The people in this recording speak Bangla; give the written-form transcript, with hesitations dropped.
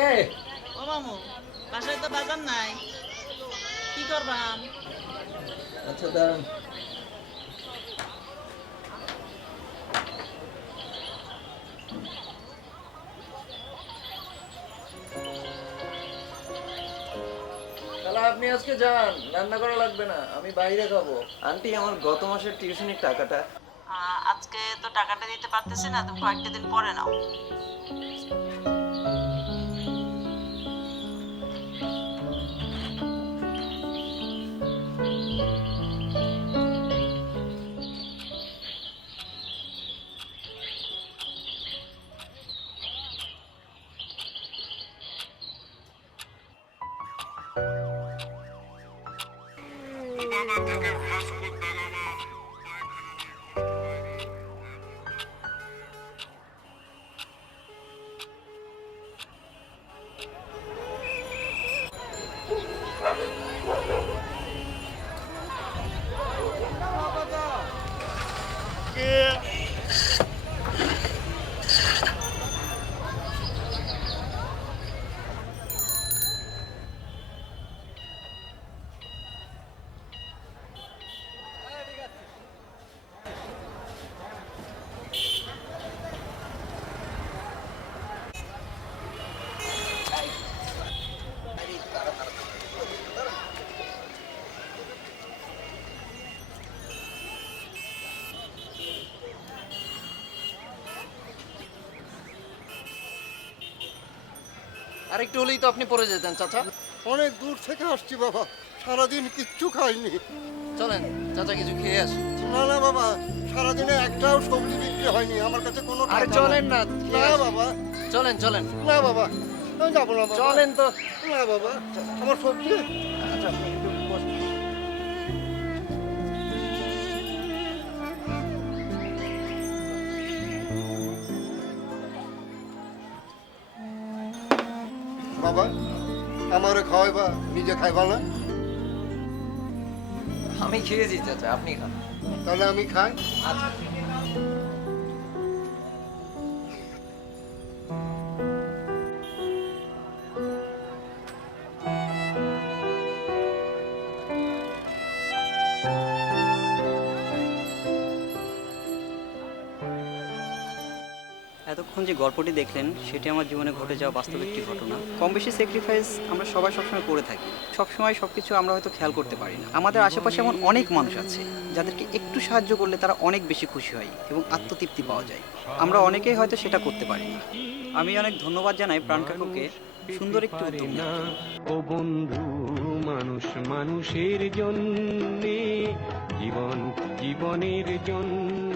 ও মামু, বাসায় তো বাজার নাই, কি করবাম? আচ্ছা দাঁড়ান। তাহলে আপনি আজকে যান, রান্না করা লাগবে না, আমি বাইরে খাবো। আন্টি, আমার গত মাসের টিউশনির টাকাটা। আজকে তো টাকাটা দিতে পারতেছি না, তুমি কয়েকটা দিন পরে নাও। আরেকটু হলেই তো আপনি পড়ে যেতেন চাচা। অনেক দূর থেকে আসছি বাবা, সারাদিন কিচ্ছু খাইনি। চলেন চাচা, কিছু খেয়ে আসি। না না বাবা, সারাদিনে একটাও সবজি বিক্রি হয়নি, আমার কাছে কোনো আরে টাকা চলেন না, নাই। না বাবা, চলেন চলেন। না বাবা, আমি যাবো না বাবা। চলেন তো। না বাবা, আমার সবজি। আচ্ছা আপনি একটু বসুন। বাবা, আমারে খাওয়াইবা, নিজে খাইবা না? আমি খেয়েছি চাচা, আপনি খান। তাহলে আমি খাই। আচ্ছা। এতক্ষণ যে গল্পটি দেখলেন সেটি আমার জীবনে ঘটে যাওয়া বাস্তব একটি ঘটনা। কম বেশি স্যাক্রিফাইস আমরা সবাই সবসময় করে থাকি। সবসময় সব কিছু আমরা হয়তো খেয়াল করতে পারি না। আমাদের আশেপাশে এমন অনেক মানুষ আছে যাদেরকে একটু সাহায্য করলে তারা অনেক বেশি খুশি হয় এবং আত্মতৃপ্তি পাওয়া যায়। আমরা অনেকেই হয়তো সেটা করতে পারি না। আমি অনেক ধন্যবাদ জানাই প্রাণ কাকুকে সুন্দর একটি উদ্যোগ নেওয়ার জন্য। ও বন্ধু, মানুষ মানুষের জন্যে, জীবন জীবনের জন্য।